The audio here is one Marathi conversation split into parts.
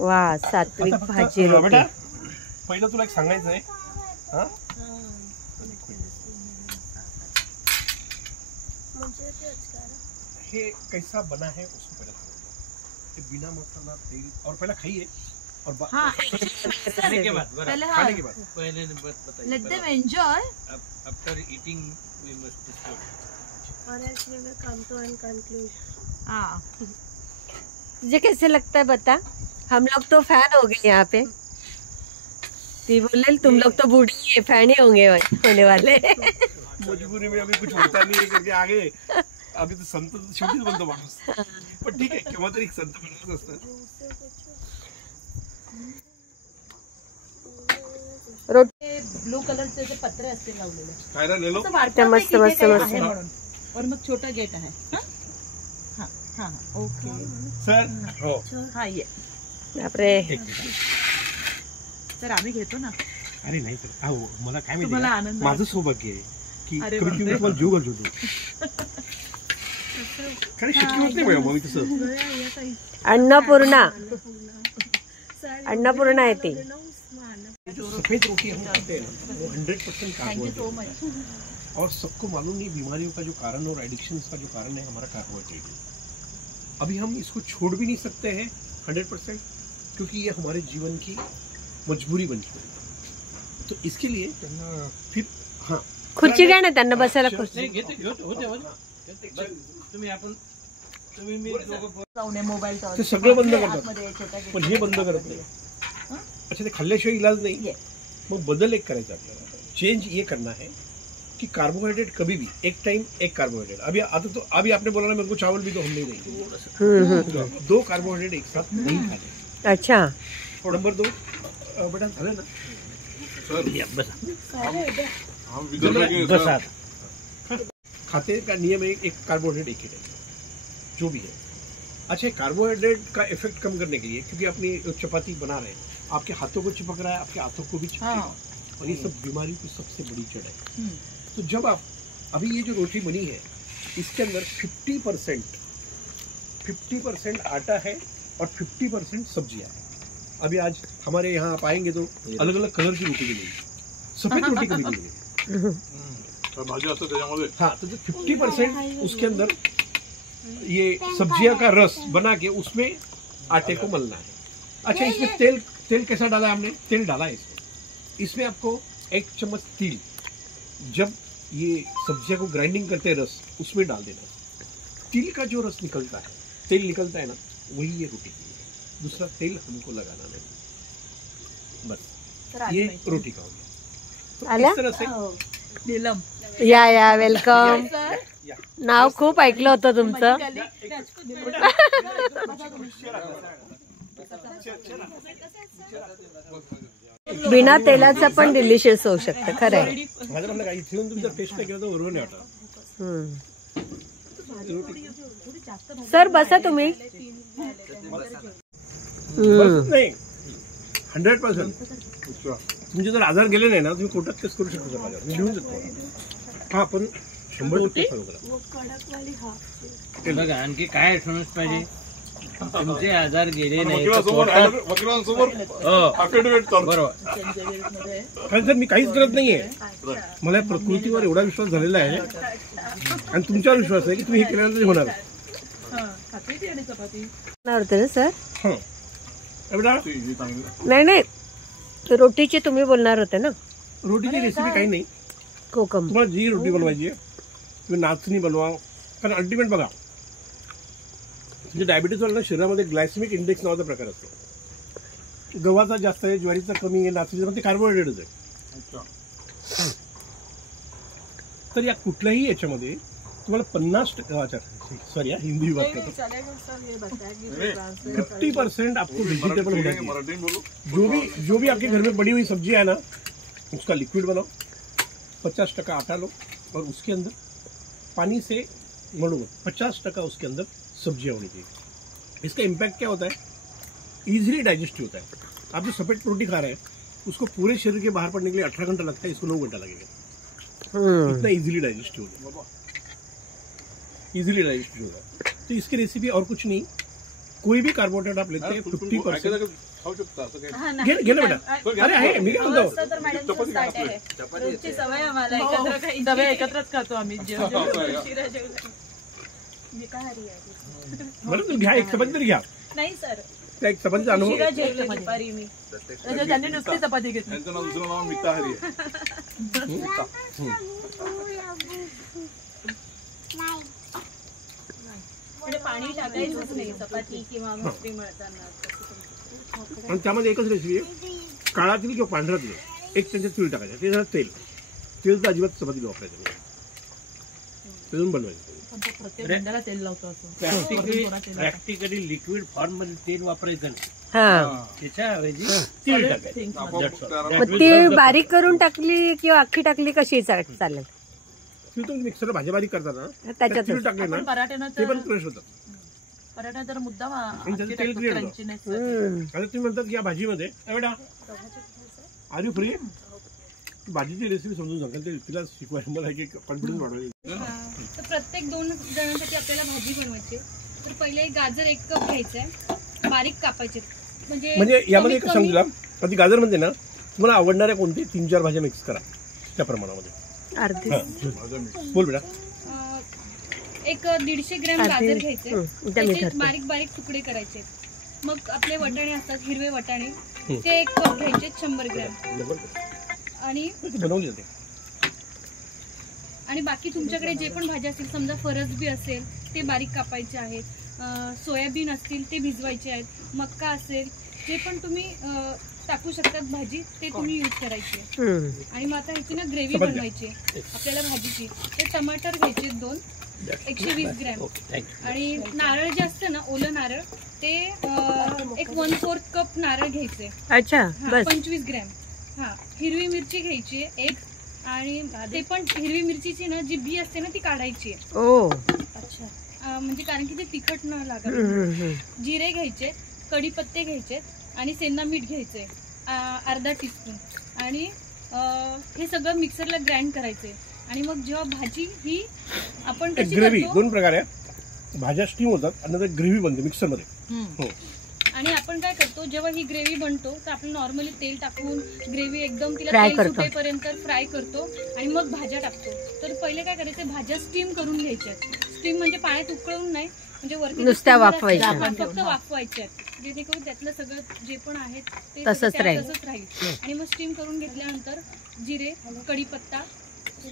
वा सात्विक भाजी रोटी. बेटा पहिलं तुला एक सांगायचं आहे हा ये कैसा बना है उसको पहले कि बिना मसाला तेल और पहले खाइए और खाने के बाद पहले बताइए. Let them enjoy. After eating we must discuss. और actually we come to one conclusion. हाँ. तुझे कैसे लगता है बता. हम लोग तो फैन हो गए यहाँ पे. ती बोले तुम लोग तो बूढ़ी है फैन ही होने वाले. मजबूरी में अभी कुछ होता नहीं है करके आगे अभी तो संत शेवटीच बनतो माणूस. पण ठीक आहे केव्हा तरी संत बनायचं असतं. रोटी ब्लू कलरचे जे पत्रे असतील लावलेले. खायला नेलो मस्त मस्त मस्त. और मग छोटा गेट आहे. हाँ हाँ ओके सर हो हाँ ये. बापरे. तर आम्ही घेतो ना. अरे नाही सर अहो मला काय तुम्हाला माहिती आनंद माझं सौभाग्य आहे की अरे कमीत कमी तुम्हाला जीव घालतो तू. काही शक्य होत नाही मॅडम मी तसं. अन्नपूर्णा अन्नपूर्णा आहे ती. जो सफेद रोटी हम खाते हैं ना वो 100% कार्बोहाइड्रेट है. और सबको मालूम नहीं बीमारियों का जो कारण और एडिक्शंस का जो कारण है हमारा कार्बोहाइड्रेट है. अभी हम इसको छोड़ भी नहीं सकते हैं 100% क्योंकि ये हमारे जीवन की मजबूरी बन चुकी है. तो इसके लिए फिर हाँ खुर्ची घ्या ना त्यांना बसायला खुर्ची. तुम्ही आपण तुम्ही मी जाऊन मोबाईल ते सगळं बंद करतात पण हे बंद करत नाही. अच्छा ते खाल्ल्याशिवाय इलाज नाही. मग बदल एक करायचा आपल्याला. चेंज ये करना है कि कार्बोहाइड्रेट कभी भी एक टाइम एक कार्बोहाइड्रेट. अभी आता तो अभी आपने बोला ना मेरे को चावल भी तो हम नहीं देंगे. 2 कार्बोहाइड्रेट एक साथ नहीं खाने. अच्छा. नंबर 2 बेटा झालं ना बस खाते का नियम है एक कार्बोहाइड्रेट एक ही टाइम जो भी है. अच्छा कार्बोहाइड्रेट का इफेक्ट कम करने के लिए क्योंकि अपनी चपाती बना रहे हैं आपके हाथों को चिपक रहा है आपके हाथों को भी चिपकेगा. और ये सब बीमारी की सबसे बड़ी जड़ है. तो जब आप अभी ये जो रोटी बनी है इसके अंदर 50% आटा है और 50% सब्जियां है. अभी आज हमारे यहाँ आप आएंगे तो अलग अलग कलर की रोटी मिलेगी. सफेद रोटी कभी नहीं मिलेगी. हाँ तो जो 50% उसके अंदर ये सब्जियां का रस बना के उसमें आटे को मलना है. अच्छा इसमें तेल कैसा डाला है हमने. तेल डाला है इसमें आपको 1 चम्मच तिल जब ये सब्जियां को ग्राइंडिंग करते हैं रस उसमें डाल देना है. तिल का जो रस निकलता है तेल निकलता है ना वही ये रोटी की है. दूसरा तेल हमको लगाना नहीं. बस ये रोटी का हो गया. तो इस तरह से नीलम या वेलकम. नाव खूप ऐकलं होतं तुमचं. बिना तेलाचं पण डिलिशियस होऊ शकतं. खरं आहे. माझं म्हणणं काय इथे येऊन तुमचा टेस्ट केला तर बरोबर नाही वाटत. सर बसा तुम्ही. नाही 100% तुमचे जर आजार गेले नाही ना तुम्ही कोर्टात केस करू शकता. माझ्यावर मी लिहून देतो. हा पण 100% फॉलो करा. बघा आणखी काय असणंच पाहिजे. तुमचे आजार गेले नाही बरोबर. कारण सर मी काहीच करत नाहीये. मला प्रकृतीवर एवढा विश्वास झालेला आहे आणि तुमच्यावर विश्वास आहे की तुम्ही हे केल्यानंतर होणार. होते ना सर. बेटा नाही रोटीची तुम्ही बोलणार होते ना. रोटीची रेसिपी काही नाही. कोकम तुम्हाला जी रोटी बनवायची आहे तुम्ही नाचणी बनवा. कारण अल्टिमेट बघा म्हणजे डायबिटीज वाल्यांना शरीरामध्ये ग्लायसेमिक इंडेक्स नावाचा प्रकार असतो. गव्हाचा जास्त आहे ज्वारीचा कमी आहे नाचणीचा ते कार्बोहायड्रेटच आहे. तर या कुठल्याही याच्यामध्ये तुम्हाला 50% सॉरी हिंदी बात करतो 50% आपको वेजिटेबल होना चाहिए. जो भी आपके घर में बड़ी हुई सब्जी है ना उसका लिक्विड बनाओ. 50% आटा लो और उसके अंदर पानी से मलो. 50% उसके अंदर सब्जियां होनी चाहिए. इसका इम्पैक्ट क्या होता है इजीली डाइजेस्ट होता है. आप जो सफेद रोटी खा रहे हैं उसको पूरे शरीर के बाहर पड़ने के लिए 18 घंटा लगता है. इसको 9 घंटा लगेगा. इतना इजीली डाइजेस्ट होगा. इजीली डाइजेस्ट होगा. तो इसकी रेसिपी और कुछ नहीं कोई भी कार्बोहायड्रेट आप लेते हैं 50% खाऊ शकता असं काही हा, नाही. घे ना बेटा. अरे आहे मी काय म्हणतो असं तर मॅडमचं start आहे. रोजची सवय आम्हाला एकत्र खायची. डबे एकत्रच खातो आम्ही जेवण उशिरा जेवलं. विकाहारी आहे. बरं तुम्ही घ्या एक चपाती तरी घ्या नाही सर, त्या एक चपातीचा अनुभव उशिरा जेवले दुपारी मी. त्यांनी नुसती चपाती घेतली. त्यांचं नाव दुसरं नाव मिताहारी आहे. म्हणजे पाणी टाकायचंच नाही चपाती किंवा भाकरी मळताना. आणि त्यामध्ये एकच रेसिपी आहे काळा तीळ किंवा पांढरा तीळ एक चमचा तीळ टाकायचं ते झालं तेल तर अजिबात चपातीला वापरायचं नाही तेल बनवायचं प्रत्येक भांड्याला तेल लावतो असं. प्रॅक्टिकली लिक्विड फॉर्म मध्ये तेल वापरायचं नाही. हा त्याच्याऐवजी तीळ टाकायचं. आपोआप मग ती बारीक करून टाकली किंवा अख्खी टाकली कशी चालेल? तीळ तुम्ही मिक्सरला भाज्या बारीक करताना त्याच्यातच. तीळ टाकले ना पण पराठ्यानं ते तर पण क्रश होतात पराठा तर मुद्दाम त्याचं तेल clear होतं. क्रंचीनेस. आता तुम्ही म्हणतात की या भाजीमध्ये बेटा आर यू फ्री भाजीची रेसिपी समजून सांगा ते तिला शिकवायला मला एक कॉन्फिडन्स वाढवायला. तर प्रत्येक 2 जणांसाठी आपल्याला भाजी बनवायची. तर पहिले गाजर 1 कप घ्यायचंय, बारीक कापायचे. म्हणजे यामध्ये एक सांगू तुला ती गाजर म्हणते ना तुम्हाला आवडणाऱ्या कोणती 3-4 भाज्या मिक्स करा त्या प्रमाणामध्ये. अर्धी बोल बेटा. एक 150 ग्रॅम गाजर घ्यायचे, त्या मी त्याचे करते. बारीक बारीक तुकडे करायचे. मग आपले वटाणे असतात हिरवे वटाणे, ते 1 कप घ्यायचे 100 ग्रॅम. आणि बनवली जाते आणि बाकी तुमच्याकडे जे पण भाज्या असतील, समजा फरसबी असेल ते बारीक कापायचे आहेत, सोयाबीन असतील ते भिजवायचे आहेत, मक्का असेल जे पण तुम्ही टाकू शकतात भाजी ते तुम्ही यूज करायची. आणि मग आता ह्याची ना ग्रेव्ही बनवायची आपल्याला भाजीची. ते टमाटर घ्यायचे 2 120 ग्रॅम. आणि नारळ जे असतं ना ओलं नारळ ते एक 1/4 कप नारळ घ्यायचे. अच्छा बस 25 ग्रॅम. हा, हिरवी मिरची घ्यायची 1. आणि ते पण हिरवी मिरचीची ना जी बी असते ना ती काढायची. ओ अच्छा, म्हणजे कारण की ते तिखट न लागत. जिरे घ्यायचे, कढीपत्ते घ्यायचे आणि सेंधा मीठ घ्यायचे अर्धा टीस्पून. आणि हे सगळं मिक्सरला ग्राइंड करायचे. आणि मग जेव्हा भाजी ही आपण कशी ग्रेव्ही करतो 2 प्रकार आहे. भाज्या स्टीम होतात आणि नंतर ग्रेव्ही बनते मिक्सरमध्ये. हो आणि आपण काय करतो जेव्हा ही ग्रेव्ही बनतो तर आपण नॉर्मली तेल टाकून ग्रेव्ही एकदम तिला Fry तेल करतो. सुटेपर्यंत फ्राय करतो आणि मग भाज्या टाकतो. तर पहिले काय करायचं भाज्या स्टीम करून घ्यायच्या. स्टीम म्हणजे पाण्यात उकळून नाही, म्हणजे वरती नुसत्या steamer वाफवायच्या. असतं, फक्त वाफवायच्या जेणेकरून त्यातलं सगळं जे पण आहे ते तसंच त्यात राहील. तसंच राहील. आणि मग स्टीम करून घेतल्यानंतर जिरे कढीपत्ता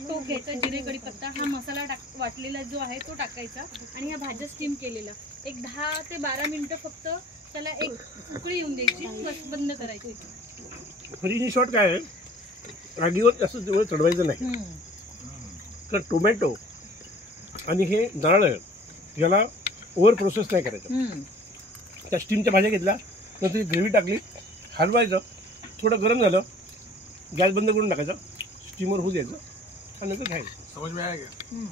तो घ्यायचा. जिरे कढीपत्ता हा मसाला वाटलेला जो आहे तो टाकायचा. आणि ह्या भाज्या स्टीम केलेला एक 10 ते 12 मिनिटं फक्त त्याला एक उकळी येऊन द्यायची, बस बंद करायची. म्हणजे इन शॉर्ट काय आहे आगीवर जास्त तेवढं चढवायचं नाही. तर टोमॅटो आणि हे नारळ याला ओव्हर प्रोसेस नाही करायचं. त्या स्टीमच्या भाज्या घेतल्या नंतर ग्रेव्ही टाकली, हलवायचं, थोडं गरम झालं गॅस बंद करून टाकायचा, स्टीमर होऊ द्यायचं आणि नंतर खायचं. समज में आया क्या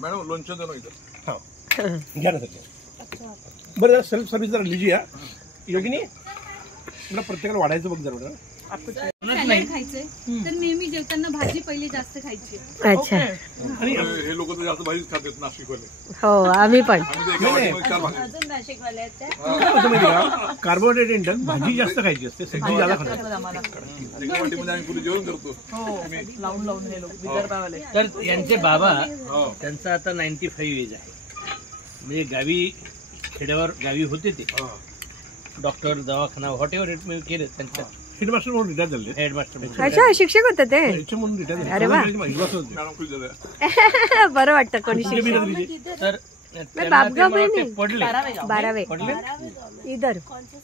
मॅडम लोणचं देणं इथं. हां घ्या ना सध्या. बरं जरा सेल्फ सर्व्हिस जरा लिजी या योगिनी तुला प्रत्येकाला वाढायचं बघ जरा. सॅलड खायचंय तर नेहमी जेवताना भाजी पहिले जास्त खायची. अच्छा आणि हे लोक तर जास्त भाजीच खातात नाशिकवाले. हो आम्ही पण आम्ही तर एका वाटीमध्ये 4 भाज्या. अजून नाशिकवाले आहेत त्या. काय होतं माहिती का कार्बोहायड्रेट इंटक भाजी जास्त खायची असते, सब्जी जादा खायची. आम्हाला एका वाटीमध्ये आम्ही पुढे जेवण करतो. लावून लावून हे लोक विदर्भावाले. तर यांचे बाबा हो. त्यांचं आता 95 एज आहे. म्हणजे गावी खेड्यावर गावी होते ते डॉक्टर दवाखाना व्हॉट एव्हर इट मी केलं त्यांचं हेडमास्टर म्हणून रिटायर झाले. हेडमास्टर. अच्छा शिक्षक होते ते. याच्या म्हणून रिटायर झाले. अरे वा. मॅडम खुश झालं. बरं वाटतं कोणी कुठली शिक्षक. बिर्याणी दिली? तर त्यांना ते बापगाव मला ते नाही. पडले 12वे इधर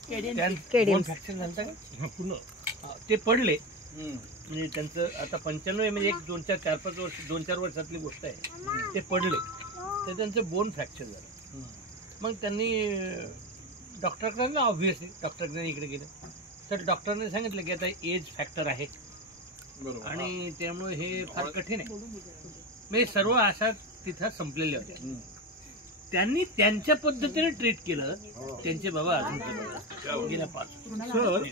केडीएम. बोन फ्रॅक्चर झालं का? हा, पूर्ण ते पडले. म्हणजे त्यांचं आता 95 म्हणजे एक 2-4 वर्ष 2-4 वर्षातली गोष्ट आहे. ते पडले तर त्यांचं बोन फ्रॅक्चर झालं. मग त्यांनी डॉक्टरकडे ऑब्व्हियसली डॉक्टरकडे इकडे गेलं तर डॉक्टरने सांगितलं की आता एज फॅक्टर आहे बरोबर. आणि त्यामुळे हे फार कठीण आहे. म्हणजे सर्व आशा तिथं संपलेल्या होत्या. त्यांनी त्यांच्या पद्धतीने ट्रीट केलं. त्यांचे बाबा अजून गेल्या 5 सर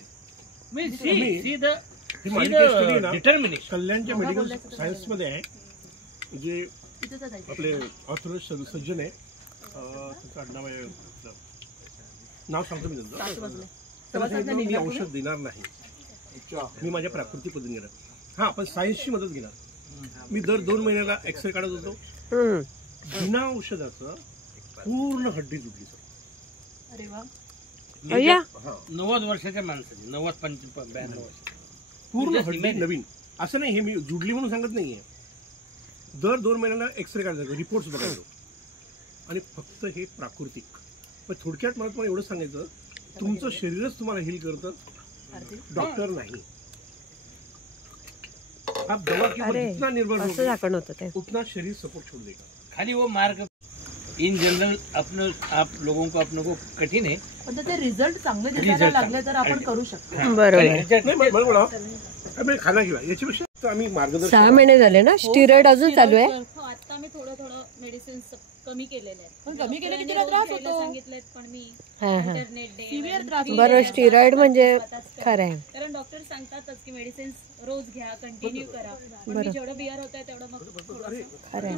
ही माझी case study आहे ना, डिटर्मिनेशन. कल्याणच्या मेडिकल सायन्समध्ये आहे. जे आपले ऑर्थोडॉक्स सर्जन आहे त्यांचं आडनाव आहे नाव सांगतो मी त्यांचं. सासू बसले. त्याला सवासातनं सांगितलं, मी निघला तुम्ही? औषध देणार नाही, मी माझ्या प्राकृतिक पद्धतीने घेणार. हा, आपण सायन्सची मदत घेणार. मी दर 2 महिन्याला एक्सरे काढत होतो. हम्म. बिना औषधाचं पूर्ण हड्डी जुडली सर. अरे वा. अय्या. हा, 90 वर्षाच्या माणसाची 92 वर्ष पूर्ण Just हड्डी imagine. नवीन. असं नाही, हे मी जुडली म्हणून सांगत नाहीये. दर 2 महिन्याला एक्सरे काढायचा, रिपोर्ट्स बघायचो, आणि फक्त हे प्राकृतिक. पण थोडक्यात मला तुम्हाला एवढं सांगायचं, तुमचं शरीरच तुम्हाला हील करतं, डॉक्टर नाही. आप दवा के ऊपर अरे, जितना निर्भर असं होगे झाकण होतं ते. उतना शरीर सपोर्ट छोड़ देगा. खाली वो मार्ग इन जनरल आप लोगों को अपने को कठिन है. पण ते रिझल्ट चांगले दिसायला Result लागले तर आपण करू शकतो. बरोबर. नाही, मला बोला, आम्ही खाना किंवा याच्यापेक्षा तर आम्ही मार्गदर्शन 6 महिने झाले ना, स्टिरॉइड अजून चालू आहे. हो आता मी थोडं थोडं मेडिसिन कमी केलेले आहेत. पण कमी केले की तिला त्रास घ्यायला होतो. सांगितलेत पण मी हा हा. इंटरनेट डे सिव्हिअर त्रास होतो. बरं, स्टिरॉइड म्हणजे खरं आहे. कारण डॉक्टर सांगतातच की मेडिसिन रोज घ्या, कंटिन्यू करा. पण मी जेवढं बिअर होत आहे तेवढं मग खरं आहे.